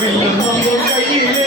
வில்லும் கையிலே